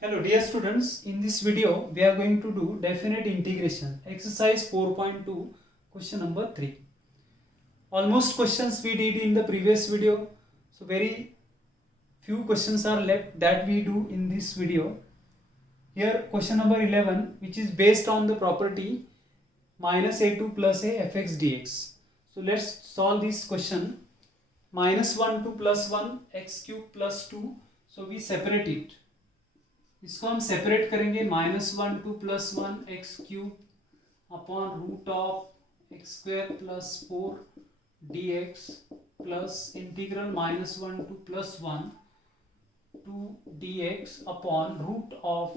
Hello dear students, in this video we are going to do definite integration exercise 4.2 question number 3. Almost questions we did in the previous video, so very few questions are left that we do in this video. Here question number 11, which is based on the property minus a2 plus a fx dx. So let's solve this question. Minus 1 to plus 1 x cube plus 2, so we separate it. इसको हम separate करेंगे -1 to +1 x³ upon root of x² + 4 dx plus integral -1 to +1 2 dx upon root of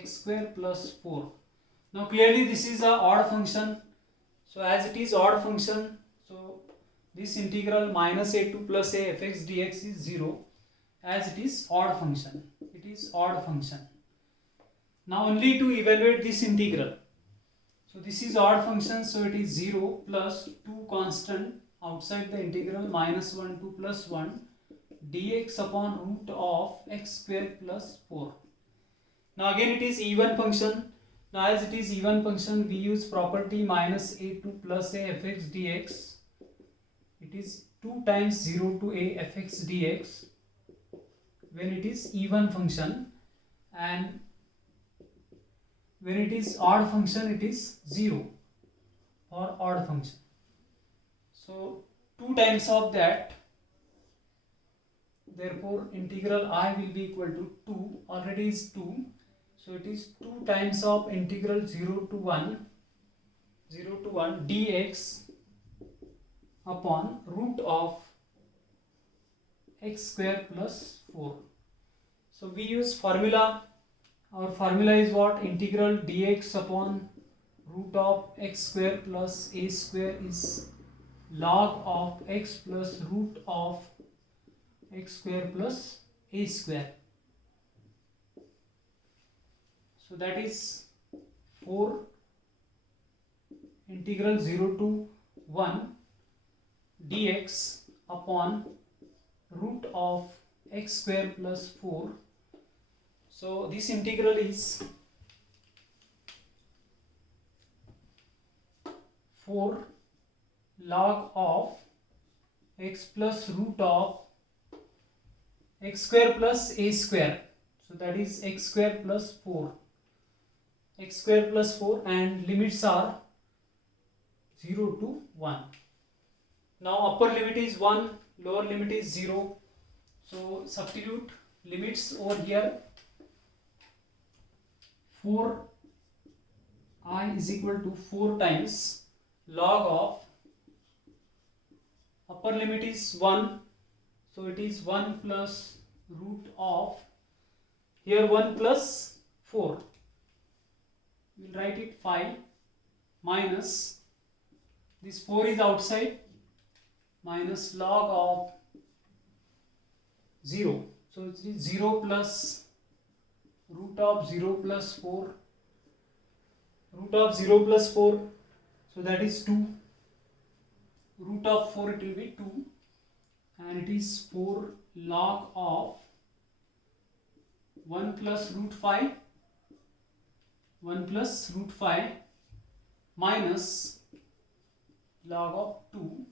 x² + 4. Now clearly this is a odd function, so as it is odd function, so this integral -a2 plus a fx dx is 0, as it is odd function. It is odd function. Now only to evaluate this integral. So this is odd function, so it is 0 plus 2 constant outside the integral -1 to +1 dx upon root of x² + 4. Now again it is even function. Now as it is even function, we use property -a2 plus a fx dx. It is 2 times 0 to a fx dx when it is even function, and when it is odd function it is 0 for odd function. So 2 times of that, therefore integral I will be equal to 2, already is 2, so it is 2 times of integral 0 to 1 dx upon root of x² + 4. So we use formula. Our formula is what? Integral dx upon root of x² + a² is log of x plus root of x² + a². So that is 4 integral 0 to 1 dx upon root of x² + 4. So this integral is 4 log of x plus root of x² + a². So that is x² + 4. x² + 4, and limits are 0 to 1. Now upper limit is 1, lower limit is 0. So substitute limits over here. 4I is equal to 4 times log of upper limit is 1, so it is 1 plus root of, here 1 plus 4, we will write it 5, minus this 4 is outside, minus log of 0, so it is 0 plus root of 0 plus 4, root of 0 plus 4, so that is 2, root of 4 it will be 2, and it is 4 log of 1 plus root 5, 1 plus root 5 minus log of 2,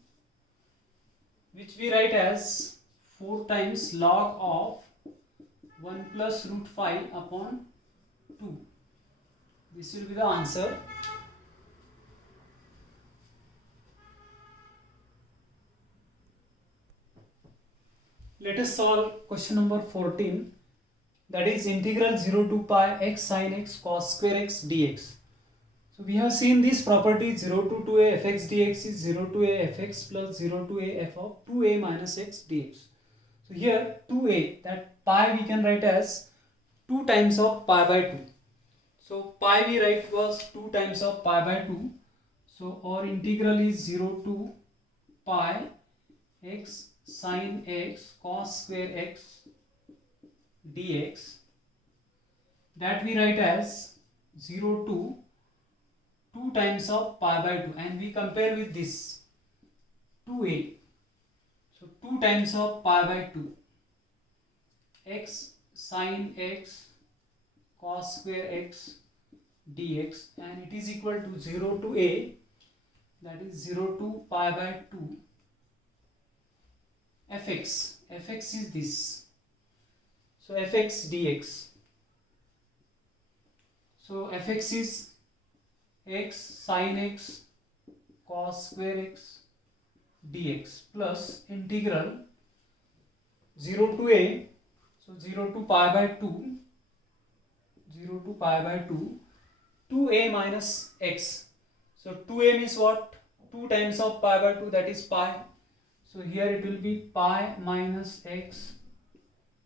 which we write as 4 times log of 1 plus root 5 upon 2. This will be the answer. Let us solve question number 14, that is integral 0 to pi x sin x cos square x dx. So we have seen this property 0 to 2a fx dx is 0 to a fx plus 0 to a f of 2a minus x dx. So here 2a, that pi we can write as 2 times of pi by 2. So pi we write was 2 times of pi by 2. So our integral is 0 to pi x sin x cos square x dx, that we write as 0 to 2 times of pi by 2, and we compare with this 2a. So 2 times of pi by 2 x sin x cos square x dx, and it is equal to 0 to a, that is 0 to pi by 2 fx. Fx is this, so fx dx. So fx is x sin x cos square x dx plus integral 0 to a, so 0 to pi by 2, 0 to pi by 2, 2a minus x. So 2a means what? 2 times of pi by 2, that is pi. So here it will be pi minus x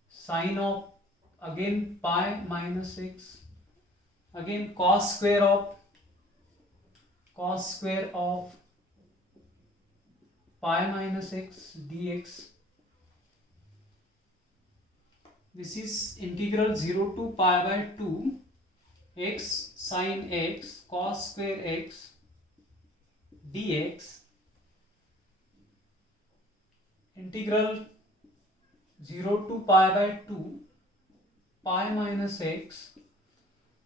sine of again pi minus x, again cos square of pi minus x dx. This is integral 0 to pi by 2 x sin x cos square x dx, integral 0 to pi by 2 pi minus x,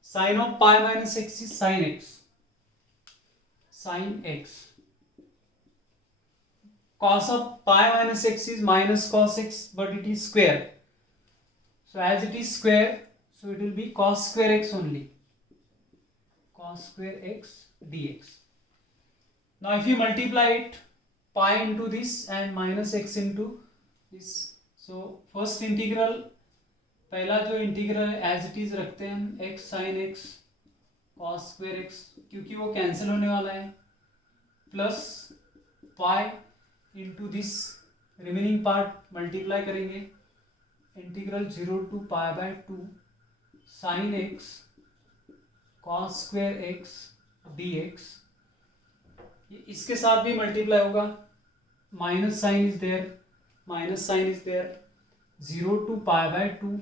sine of pi minus x is sin x, cos of pi minus x is minus cos x, but it is square. So as it is square, so it will be cos square x only, cos square x dx. Now if you multiply it, pi into this and minus x into this, so first integral, पहला जो integral as it is रखते हैं हम x sin x cos square x, क्योंकि वो cancel होने वाला है, plus pi into this remaining part multiply करेंगे, integral 0 to pi by 2 sin x cos square x dx. इसके साथ भी मल्टीप्लाई होगा, minus sign is there, 0 to pi by 2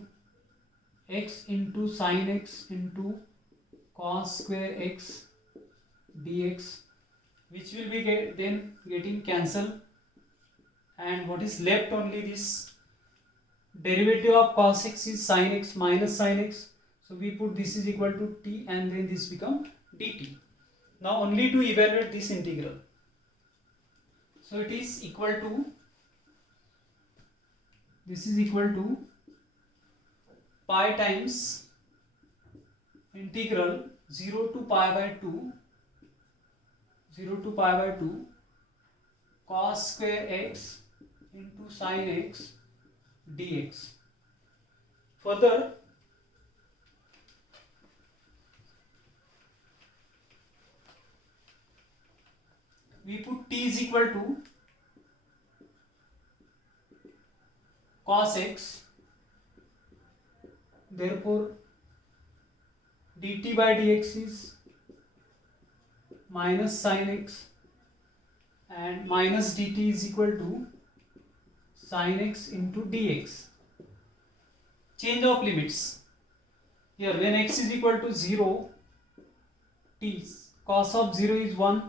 x into sine x into cos square x dx, which will be then getting cancelled, and what is left only this derivative of cos x is sin x minus sin x, so we put this is equal to t and then this become dt. Now only to evaluate this integral, so it is equal to, this is equal to pi times integral 0 to pi by 2 cos square x into sin x dx. Further, we put t is equal to cos x, therefore dt by dx is minus sin x, and minus dt is equal to sin x into dx. Change of limits. Here when x is equal to 0, t cos of 0 is 1.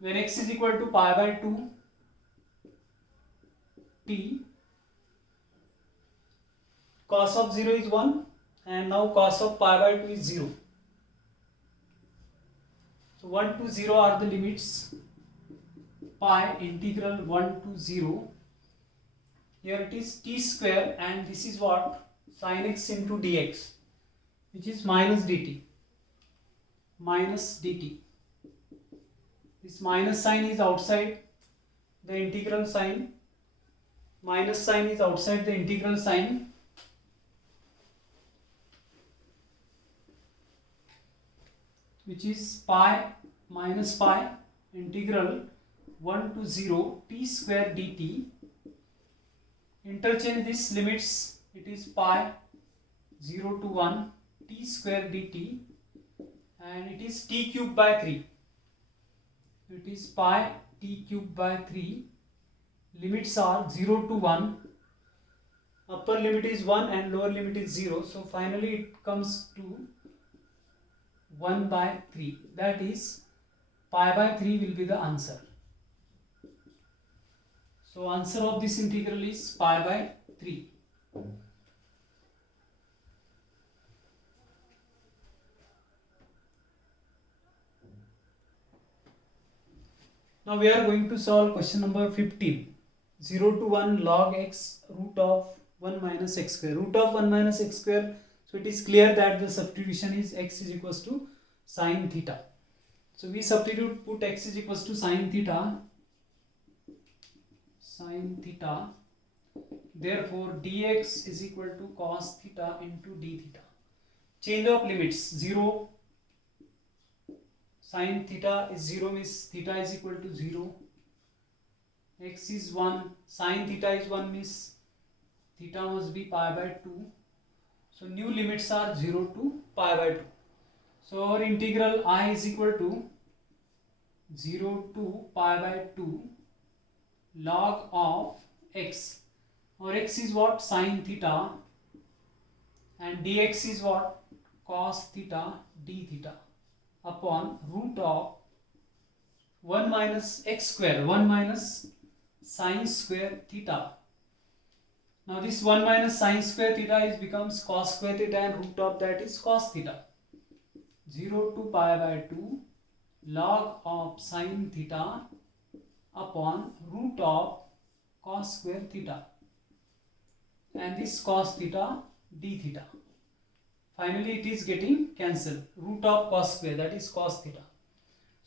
When x is equal to pi by 2, t cos of 0 is 1, and now cos of pi by 2 is 0. So 1 to 0 are the limits. Pi integral 1 to 0. Here it is t square, and this is what? Sin x into dx, which is minus dt. This minus sign is outside the integral sign. Minus sign is outside the integral sign. Which is pi minus pi integral 1 to 0 t square dt. Interchange these limits, it is pi 0 to 1 t square dt, and it is t cube by 3. It is pi t cube by 3. Limits are 0 to 1. Upper limit is 1 and lower limit is 0. So finally it comes to 1 by 3. That is pi by 3 will be the answer. So answer of this integral is pi by 3. Now we are going to solve question number 15. 0 to 1 log x root of 1 minus x square. Root of 1 minus x square. So it is clear that the substitution is x is equals to sine theta. So we substitute, put x is equals to sine theta. Sine theta. Therefore dx is equal to cos theta into d theta. Change of limits 0. Sine theta is 0 means theta is equal to 0. X is 1. Sine theta is 1 means theta must be pi by 2. So new limits are 0 to pi by 2. So our integral I is equal to 0 to pi by 2 log of x. Our x is what? Sine theta, and dx is what? Cos theta d theta upon root of 1 minus x square, 1 minus sine square theta. Now this 1 minus sine square theta is becomes cos square theta, and root of that is cos theta. 0 to pi by 2 log of sine theta upon root of cos square theta, and this cos theta d theta. Finally it is getting cancelled. Root of cos square, that is cos theta.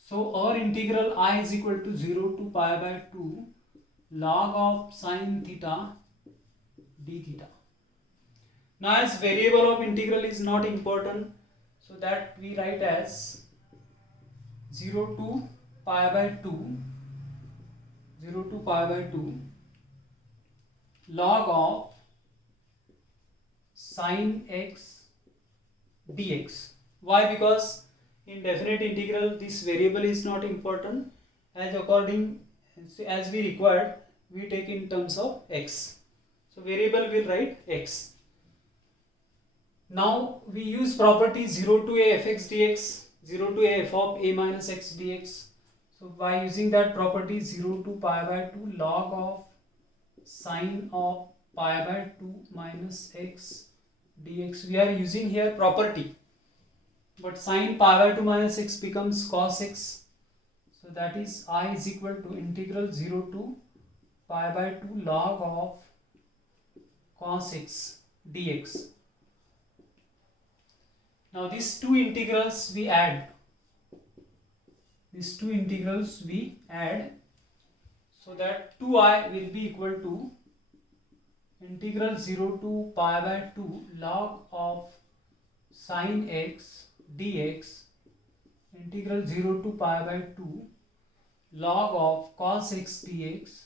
So our integral I is equal to 0 to pi by 2 log of sine theta d theta. Now as variable of integral is not important, so that we write as 0 to pi by 2, 0 to pi by 2 log of sine x dx. Why? Because in definite integral this variable is not important, as we required we take in terms of x. So variable will write x. Now we use property 0 to a fx dx, 0 to a f of a minus x dx. So by using that property 0 to pi by 2 log of sine of pi by 2 minus x dx, we are using here property, but sine pi by 2 minus x becomes cos x. So that is I is equal to integral 0 to pi by 2 log of cos x dx. Now these two integrals we add. These two integrals we add, so that 2i will be equal to integral 0 to pi by 2 log of sine x dx, integral 0 to pi by 2 log of cos x dx,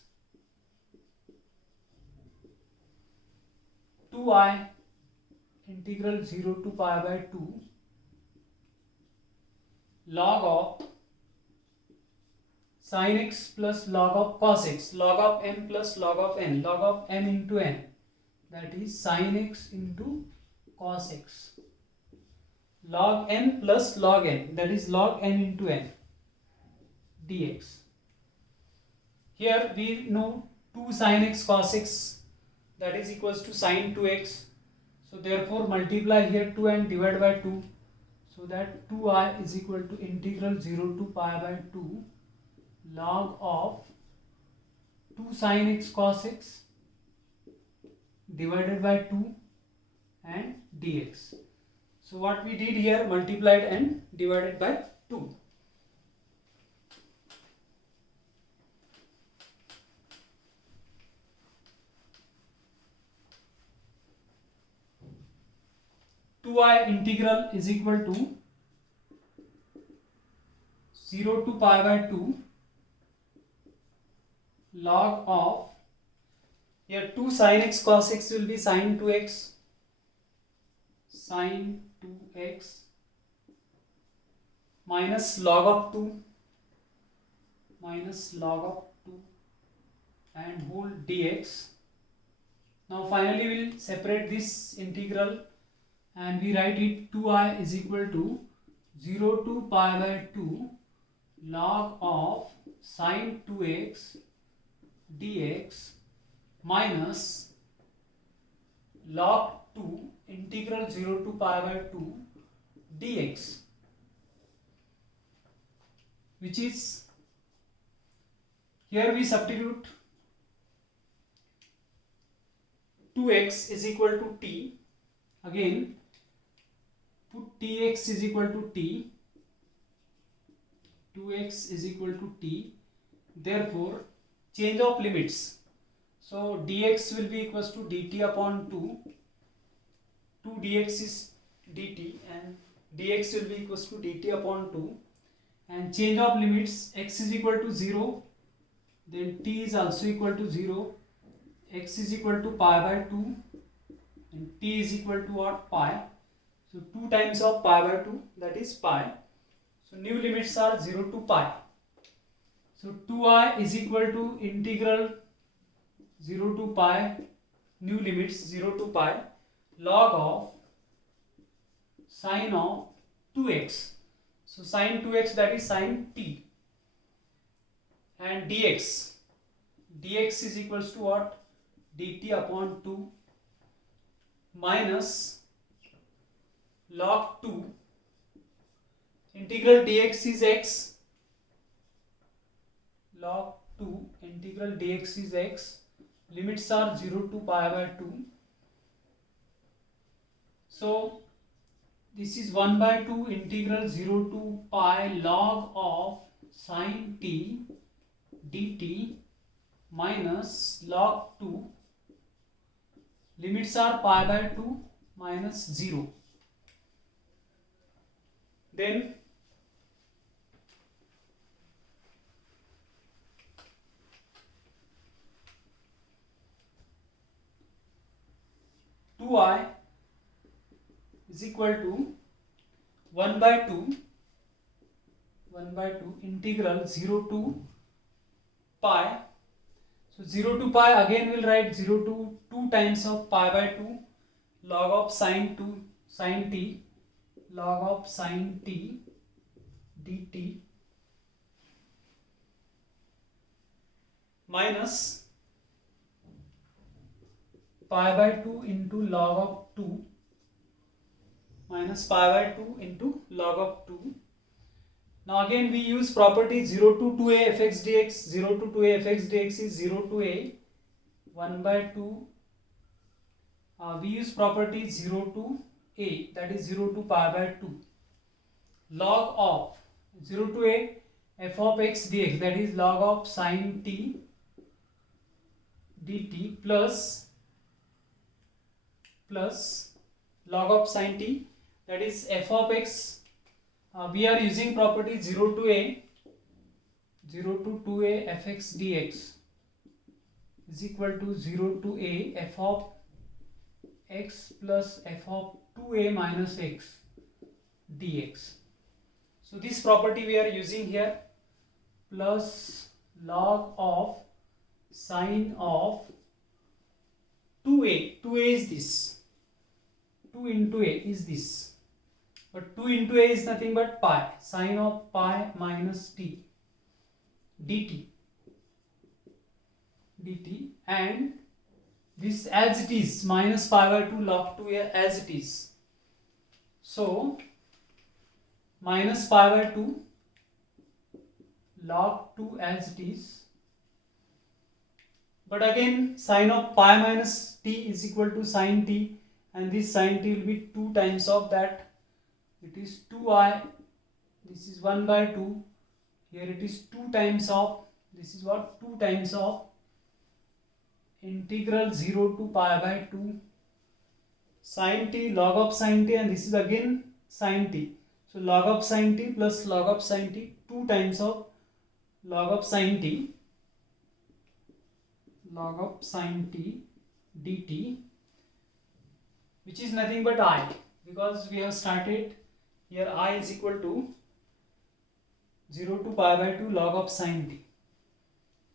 2i integral 0 to pi by 2 log of sin x plus log of cos x, log of m plus log of n, log of m into n, that is sin x into cos x, log n plus log n, that is log n into n dx. Here we know 2 sin x cos x, that is equals to sin 2x. So therefore multiply here 2 and divide by 2, so that 2i is equal to integral 0 to pi by 2 log of 2 sin x cos x divided by 2 and dx. So what we did here, multiplied and divided by 2. I integral is equal to 0 to pi by 2 log of, here 2 sin x cos x will be sin 2x, sin 2x minus log of 2, minus log of 2 and whole dx. Now finally we will separate this integral and we write it 2i is equal to 0 to pi by 2 log of sin 2x dx minus log 2 integral 0 to pi by 2 dx, which is Here we substitute 2x is equal to t. Again put tx is equal to t. 2x is equal to t. Therefore change of limits. So dx will be equals to dt upon 2. 2 dx is dt and dx will be equals to dt upon 2. And change of limits, x is equal to 0. Then t is also equal to 0. X is equal to pi by 2. And t is equal to what? Pi. So 2 times of pi by 2, that is pi. So new limits are 0 to pi. So 2I is equal to integral 0 to pi, new limits 0 to pi, log of sine of 2x. So sine 2x, that is sine t. And dx. Dx is equals to what? Dt upon 2 minus log 2. Integral dx is x. Log 2 integral dx is x. Limits are 0 to pi by 2. So this is 1 by 2 integral 0 to pi log of sine t dt minus log 2. Limits are pi by 2 minus 0. Then I is equal to 1 by 2 integral 0 to pi. So 0 to pi, again we'll write 0 to 2 times of pi by 2 log of sine t log of sine t dt minus pi by 2 into log of 2 minus pi by 2 into log of 2. Now again we use property 0 to 2a fx dx. 0 to 2a fx dx is 0 to a 1 by 2. We use property 0 to a, that is 0 to pi by 2. Log of 0 to a f of x dx, that is log of sine t dt plus log of sine t, that is f of x. We are using property 0 to 2a fx dx is equal to 0 to a f of x plus f of 2a minus x dx. So this property we are using here, plus log of sine of 2a. 2a is this, 2 into a is this, but 2 into a is nothing but pi, sine of pi minus t dt, and this as it is, minus pi by 2 log 2a as it is. So minus pi by 2 log 2 as it is, but again sine of pi minus t is equal to sine t, and this sine t will be 2 times of that. It is 2i, this is 1 by 2, here it is 2 times of, this is what, 2 times of integral 0 to pi by 2 sine t log of sine t, and this is again sine t. So log of sine t plus log of sine t, 2 times of log of sine t dt, which is nothing but I, because we have started here I is equal to 0 to pi by 2 log of sine t.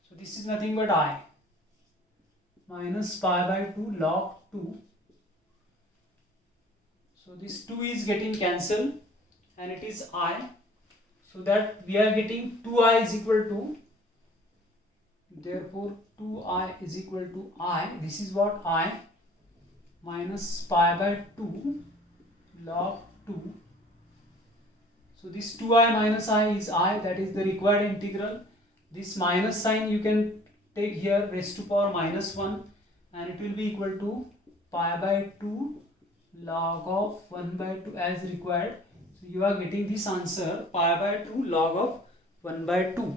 So this is nothing but I minus pi by 2 log 2. So this 2 is getting cancelled and it is I, so that we are getting 2I is equal to, therefore 2I is equal to I, this is what I minus pi by 2 log 2. So this 2I minus I is I, that is the required integral. this minus sign you can take here raised to power minus 1, and it will be equal to pi by 2 log of 1 by 2 as required. So you are getting this answer pi by 2 log of 1 by 2.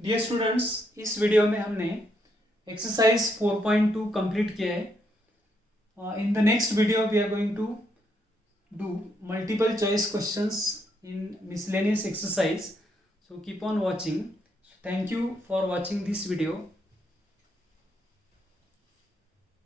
Dear students, इस video में हमने exercise 4.2 complete किया है. In the next video we are going to do multiple choice questions in miscellaneous exercise. So keep on watching. So thank you for watching this video.